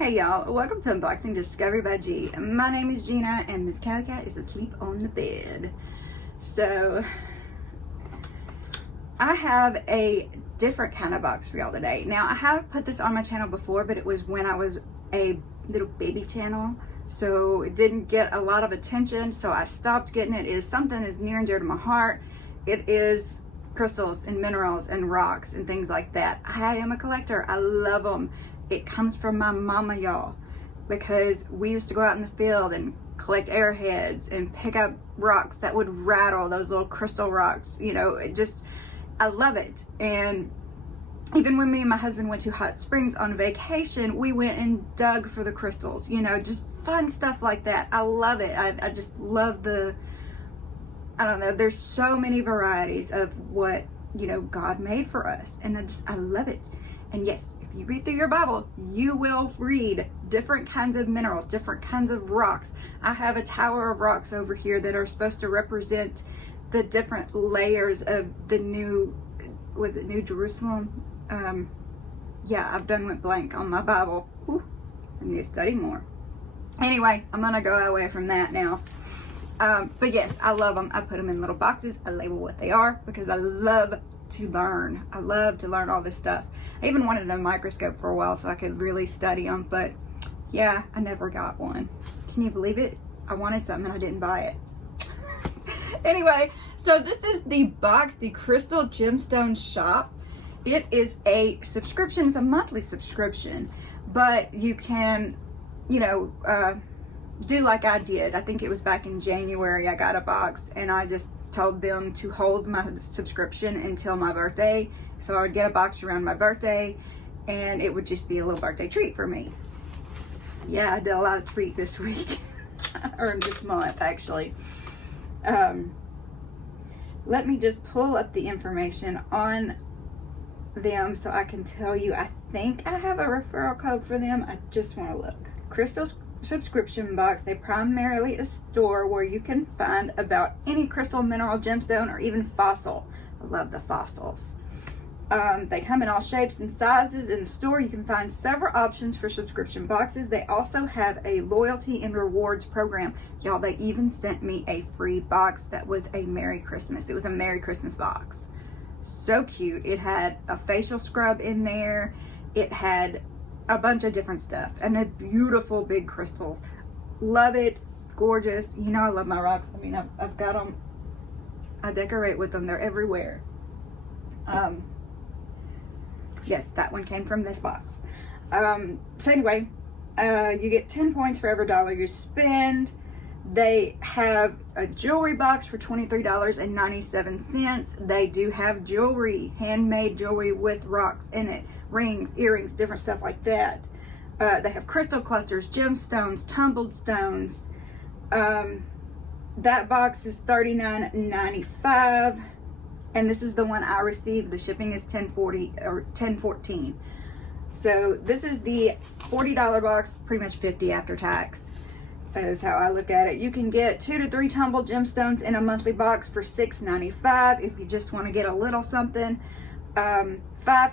Hey y'all, welcome to Unboxing Discovery by G. My name is Gina and Miss Cat Cat is asleep on the bed. So, I have a different kind of box for y'all today. Now, I have put this on my channel before, but it was when I was a little baby channel. So, it didn't get a lot of attention, so I stopped getting it. It is something that's near and dear to my heart. It is crystals and minerals and rocks and things like that. I am a collector. I love them. It comes from my mama, y'all, because we used to go out in the field and collect airheads and pick up rocks that would rattle, those little crystal rocks. You know, I love it. And even when me and my husband went to Hot Springs on vacation, we went and dug for the crystals, you know, just fun stuff like that. I love it. I just love I don't know, there's so many varieties of what, you know, God made for us. And I love it. And yes, if you read through your Bible, you will read different kinds of minerals, different kinds of rocks. I have a tower of rocks over here that are supposed to represent the different layers of the New Jerusalem? Yeah, I've went blank on my Bible. Whew, I need to study more. Anyway, I'm gonna go away from that now. But yes, I love them. I put them in little boxes. I label what they are because I love to learn. I love to learn all this stuff. I even wanted a microscope for a while so I could really study them, but yeah, I never got one. Can you believe it? I wanted something and I didn't buy it. Anyway, so this is the box, the Crystal Gemstone shop. It is a subscription. It's a monthly subscription, but you can, you know, do like I did. I think it was back in January I got a box and I just told them to hold my subscription until my birthday. So I would get a box around my birthday and it would just be a little birthday treat for me. Yeah, I did a lot of treat this week. Or this month actually. Let me just pull up the information on them so I can tell you. I think I have a referral code for them. I just want to look. Crystal's subscription box. They primarily a store where you can find about any crystal, mineral, gemstone, or even fossil. I love the fossils. They come in all shapes and sizes. In the store you can find several options for subscription boxes. They also have a loyalty and rewards program. Y'all, they even sent me a free box that was a Merry Christmas. It was a Merry Christmas box. So cute. It had a facial scrub in there. It had a bunch of different stuff and the beautiful big crystals. Love it. Gorgeous. You know I love my rocks. I mean, I've got them. I decorate with them. They're everywhere. Yes, that one came from this box. So anyway, you get 10 points for every dollar you spend. They have a jewelry box for $23.97. They do have jewelry, handmade jewelry with rocks in it. Rings, earrings, different stuff like that. They have crystal clusters, gemstones, tumbled stones. That box is $39.95, and this is the one I received. The shipping is $10.40 or $10.14. So this is the $40 box, pretty much $50 after tax. That is how I look at it. You can get 2 to 3 tumbled gemstones in a monthly box for $6.95 if you just want to get a little something. 5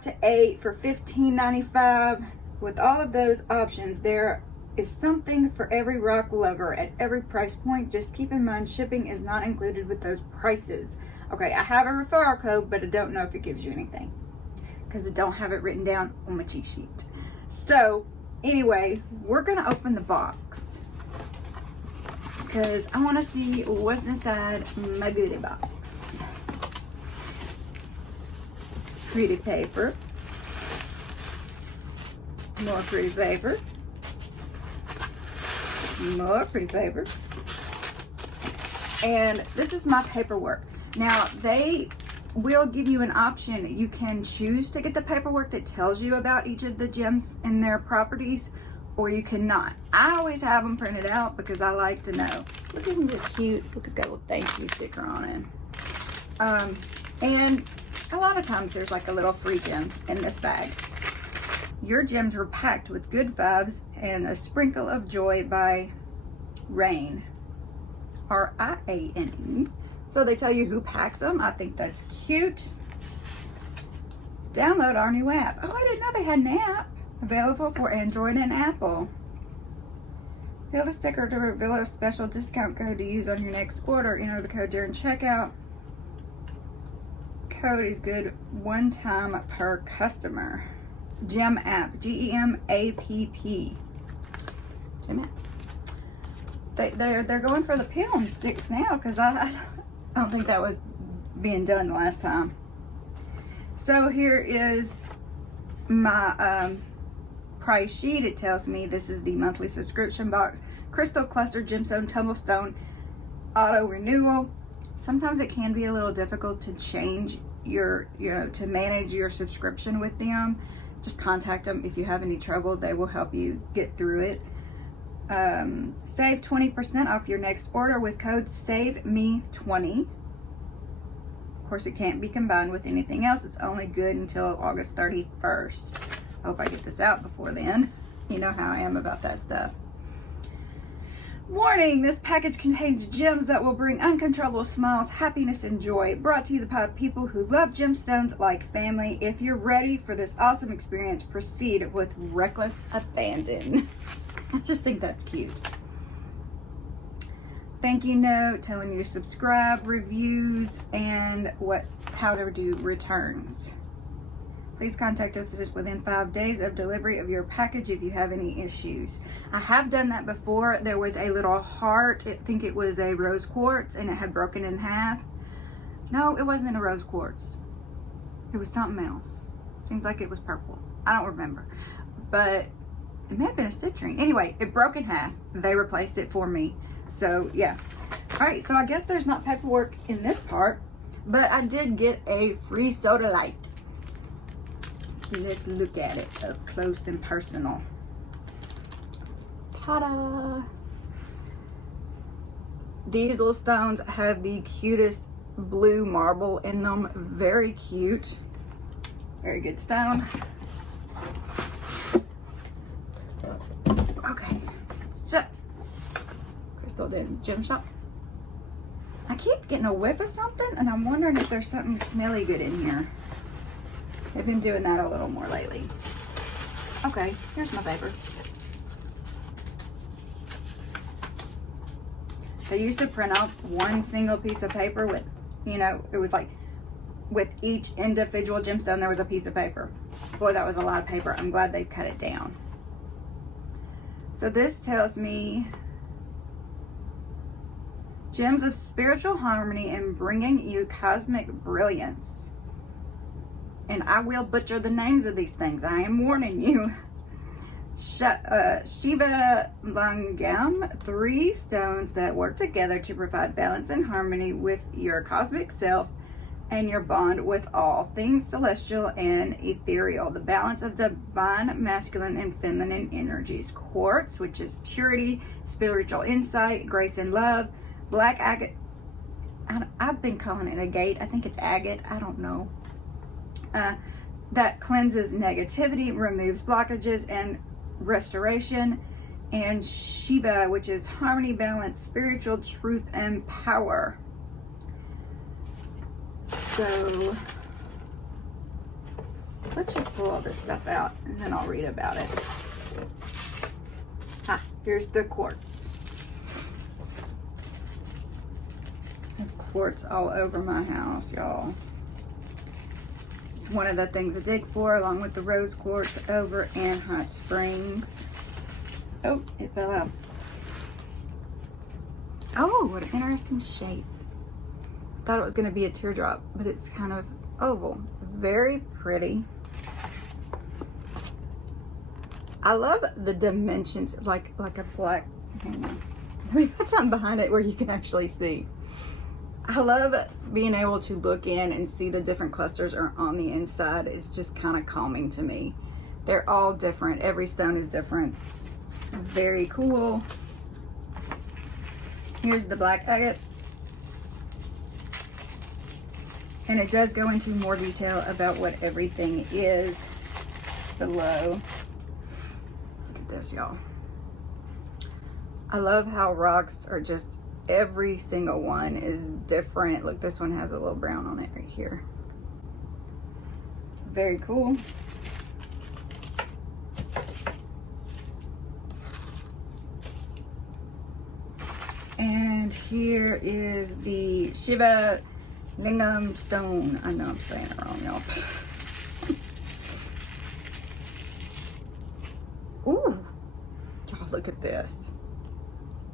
to 8 for $15.95. With all of those options, there is something for every rock lover at every price point. Just keep in mind shipping is not included with those prices. Okay, I have a referral code, but I don't know if it gives you anything because I don't have it written down on my cheat sheet. So anyway, we're gonna open the box because I want to see what's inside my goodie box. Pretty paper, more pretty paper, more pretty paper, and this is my paperwork. Now they will give you an option. You can choose to get the paperwork that tells you about each of the gems and their properties, or you cannot. I always have them printed out because I like to know. Look, isn't this cute? Look, it's got a little thank you sticker on it. And a lot of times there's like a little free gem in this bag. Your gems were packed with good vibes and a sprinkle of joy by Rain, R-I-A-N-E. So they tell you who packs them. I think that's cute. Download our new app. Oh, I didn't know they had an app. Available for Android and Apple. Peel the sticker to reveal a special discount code to use on your next order. Enter the code during checkout. Code is good one time per customer. GEMAPP. GEMAPP. GEMAPP. They're going for the peel and sticks now, because I don't think that was being done the last time. So here is my price sheet. It tells me this is the monthly subscription box. Crystal Cluster Gemstone Tumblestone auto renewal. Sometimes it can be a little difficult to change your, to manage your subscription with them. Just contact them if you have any trouble. They will help you get through it. Save 20% off your next order with code SAVEME20. Of course, it can't be combined with anything else. It's only good until August 31st. I hope I get this out before then. You know how I am about that stuff. Warning, this package contains gems that will bring uncontrollable smiles, happiness, and joy. Brought to you by people who love gemstones like family. If you're ready for this awesome experience, proceed with reckless abandon. I just think that's cute. Thank you note telling you to subscribe, reviews, and how to do returns. Please contact us within 5 days of delivery of your package if you have any issues. I have done that before. There was a little heart. I think it was a rose quartz, and it had broken in half. No, it wasn't a rose quartz. It was something else. Seems like it was purple. I don't remember. But it may have been a citrine. Anyway, it broke in half. They replaced it for me. So, yeah. Alright, so I guess there's not paperwork in this part. But I did get a free soda light. Let's look at it up close and personal. Ta-da! These little stones have the cutest blue marble in them. Very cute. Very good stone. Okay, so Crystal did gem shop. I keep getting a whiff of something, and I'm wondering if there's something smelly good in here. I've been doing that a little more lately. Okay, here's my paper. They used to print off one single piece of paper with, it was like with each individual gemstone there was a piece of paper. Boy, that was a lot of paper. I'm glad they cut it down. So this tells me gems of spiritual harmony and bringing you cosmic brilliance. And I will butcher the names of these things. I am warning you. Shiva Lingam, 3 stones that work together to provide balance and harmony with your cosmic self and your bond with all things celestial and ethereal. The balance of divine masculine and feminine energies. Quartz, which is purity, spiritual insight, grace and love. Black agate. I've been calling it agate. I think it's agate. I don't know. That cleanses negativity, removes blockages, and restoration. And Shiva, which is harmony, balance, spiritual truth, and power. So let's just pull all this stuff out, and then I'll read about it. Here's the quartz. I have quartz all over my house, y'all. It's one of the things I dig for, along with the rose quartz over in Hot Springs. Oh, it fell out. Oh, what an interesting shape. Thought it was going to be a teardrop, but it's kind of oval. Very pretty. I love the dimensions, like a black. Hang on. Let me put something behind it where you can actually see. I love being able to look in and see the different clusters are on the inside. It's just kind of calming to me. They're all different. Every stone is different. Very cool. Here's the black agate. And it does go into more detail about what everything is below. Look at this, y'all. I love how rocks are just, every single one is different. Look, this one has a little brown on it right here. Very cool. And here is the Shiva Lingam Stone. I know I'm saying it wrong, y'all. Ooh, y'all, look at this.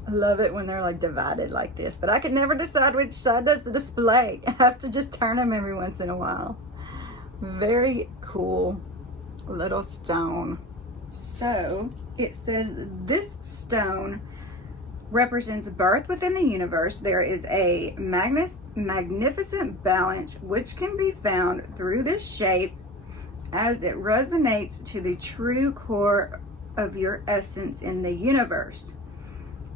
I love it when they're like divided like this, but I can never decide which side does the display. I have to just turn them every once in a while. Very cool little stone. So it says this stone represents birth within the universe. There is a magnificent balance which can be found through this shape as it resonates to the true core of your essence in the universe.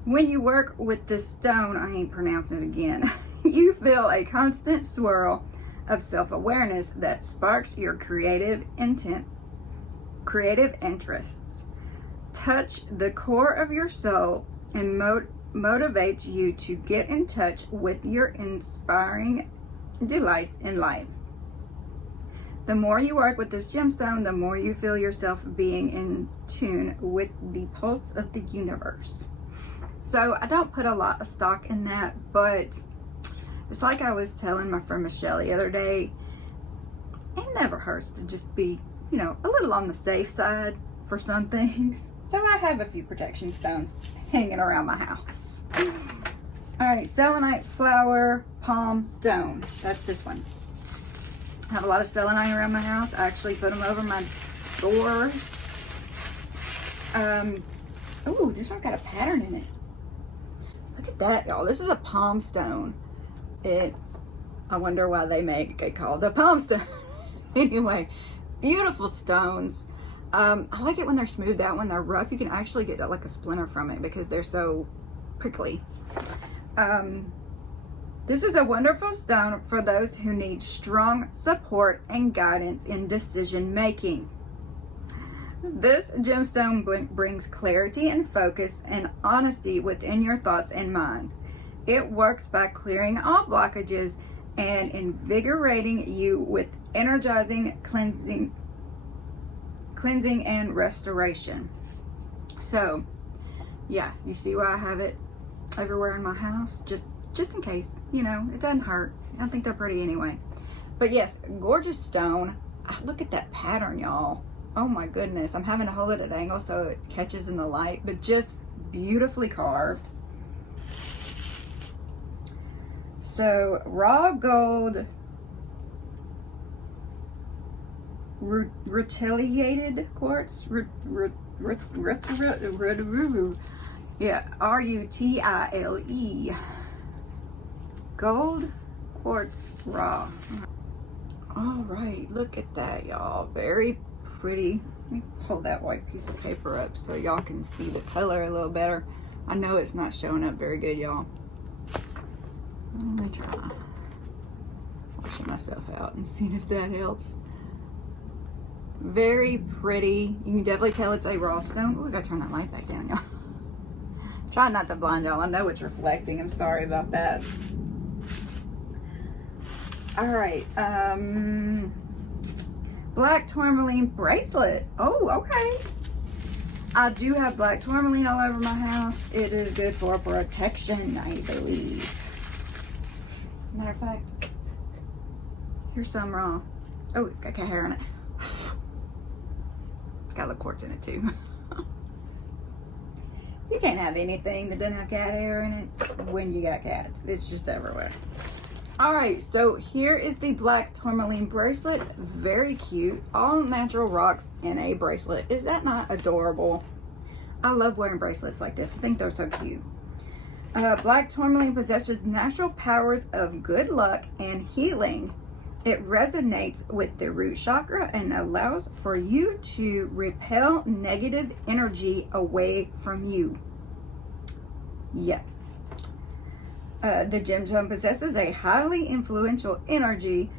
When you work with this stone, I ain't pronouncing it again, you feel a constant swirl of self-awareness that sparks your creative interests, touch the core of your soul, and motivates you to get in touch with your inspiring delights in life. The more you work with this gemstone, the more you feel yourself being in tune with the pulse of the universe. So I don't put a lot of stock in that, but it's like I was telling my friend Michelle the other day, it never hurts to just be, you know, a little on the safe side for some things. So I have a few protection stones hanging around my house. All right, selenite flower palm stone. That's this one. I have a lot of selenite around my house. I actually put them over my doors. Oh, this one's got a pattern in it. Look at that, y'all. This is a palm stone. I wonder why they make it called a palm stone. Anyway, beautiful stones. I like it when they're smoothed out. When they're rough, you can actually get like a splinter from it because they're so prickly. This is a wonderful stone for those who need strong support and guidance in decision making. This gemstone brings clarity and focus and honesty within your thoughts and mind. It works by clearing all blockages and invigorating you with energizing, cleansing and restoration. So, yeah, you see why I have it everywhere in my house? Just in case, you know, it doesn't hurt. I think they're pretty anyway. But yes, gorgeous stone. Look at that pattern, y'all. Oh my goodness. I'm having to hold it at an angle so it catches in the light, but just beautifully carved. So raw gold rutilated quartz, yeah, R-U-T-I-L-E, gold quartz raw. All right, look at that, y'all. Very pretty. Let me hold that white piece of paper up so y'all can see the color a little better. I know it's not showing up very good, y'all. Let me try washing myself out and seeing if that helps. Very pretty. You can definitely tell it's a raw stone. Oh, I gotta turn that light back down, y'all. Try not to blind y'all. I know it's reflecting. I'm sorry about that. All right. Black tourmaline bracelet. Oh, okay. I do have black tourmaline all over my house. It is good for protection, I believe. Matter of fact, here's some raw. Oh, it's got cat hair in it. It's got a little quartz in it too. You can't have anything that doesn't have cat hair in it when you got cats. It's just everywhere. All right, so here is the black tourmaline bracelet. Very cute. All natural rocks in a bracelet. Is that not adorable? I love wearing bracelets like this. I think they're so cute. Black tourmaline possesses natural powers of good luck and healing. It resonates with the root chakra and allows for you to repel negative energy away from you. Yeah. The gemstone possesses a highly influential energy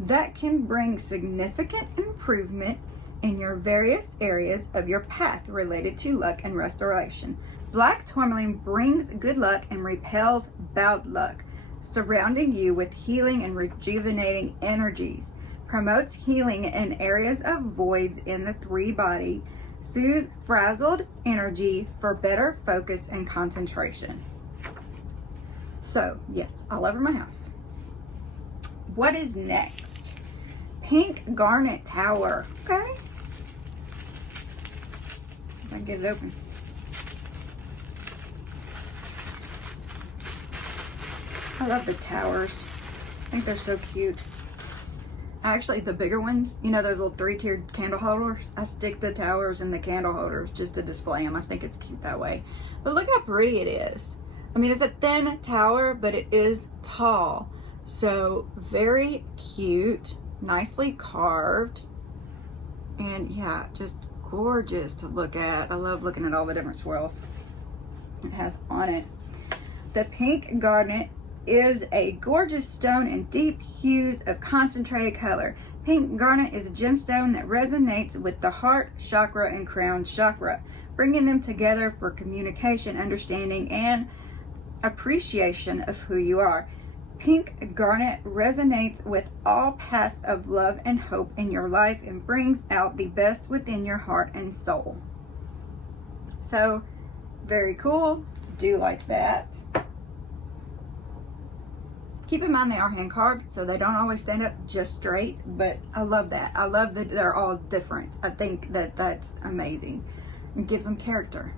that can bring significant improvement in your various areas of your path related to luck and restoration. Black tourmaline brings good luck and repels bad luck, surrounding you with healing and rejuvenating energies, promotes healing in areas of voids in the three body, soothes frazzled energy for better focus and concentration. So, yes, all over my house. What is next? Pink Garnet Tower. Okay. If I can get it open. I love the towers. I think they're so cute. Actually, the bigger ones, you know, those little 3-tiered candle holders, I stick the towers in the candle holders just to display them. I think it's cute that way. But look how pretty it is. I mean, it's a thin tower, but it is tall. So very cute, nicely carved. And yeah, just gorgeous to look at. I love looking at all the different swirls it has on it. The pink garnet is a gorgeous stone in deep hues of concentrated color. Pink garnet is a gemstone that resonates with the heart chakra and crown chakra, bringing them together for communication, understanding, and appreciation of who you are. Pink garnet resonates with all paths of love and hope in your life and brings out the best within your heart and soul. So, very cool. Do like that. Keep in mind they are hand carved, so they don't always stand up just straight, but I love that. I love that they're all different. I think that that's amazing. It gives them character.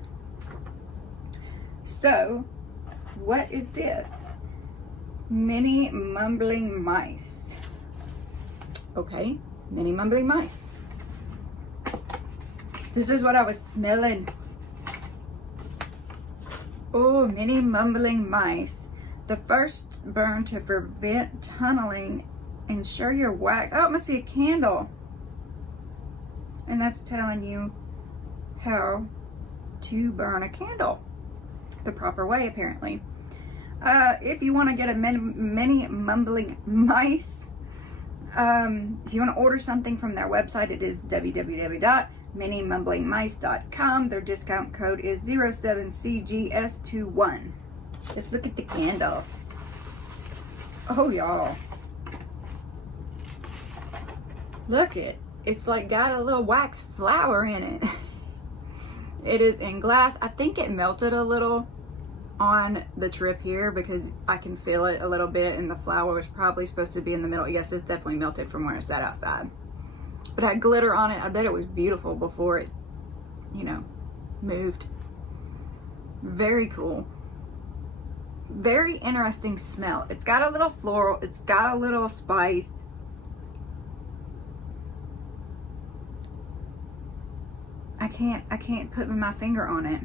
So, what is this? Mini mumbling mice. Okay, mini mumbling mice. This is what I was smelling. Oh, mini mumbling mice. The first burn to prevent tunneling. Ensure your wax. Oh, it must be a candle. And that's telling you how to burn a candle the proper way, apparently. If you want to get a mini mumbling mice, if you want to order something from their website, it is www.minimumblingmice.com. Their discount code is 07CGS21. Let's look at the candle. Oh, y'all. Look it. It's like got a little wax flower in it. It is in glass. I think it melted a little on the trip here because I can feel it a little bit, and the flower was probably supposed to be in the middle. Yes, it's definitely melted from where it sat outside. But it had glitter on it. I bet it was beautiful before it, you know, moved. Very cool. Very interesting smell. It's got a little floral. It's got a little spice. I can't put my finger on it.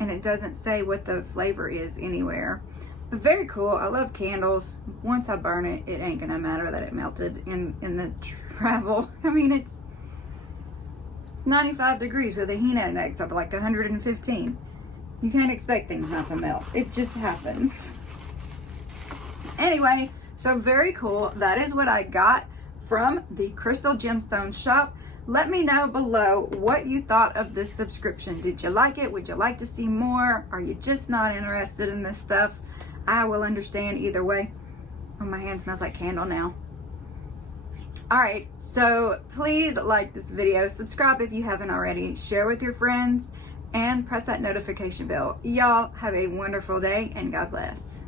And it doesn't say what the flavor is anywhere. But very cool. I love candles. Once I burn it, it ain't gonna matter that it melted in the travel. I mean, it's 95 degrees with a heat index of like 115. You can't expect things not to melt. It just happens. Anyway, so very cool. That is what I got from the Crystal Gemstone shop. Let me know below what you thought of this subscription. Did you like it? Would you like to see more? Are you just not interested in this stuff? I will understand either way. Oh, my hand smells like candle now. All right, so please like this video, subscribe if you haven't already, share with your friends, and press that notification bell. Y'all have a wonderful day, and God bless.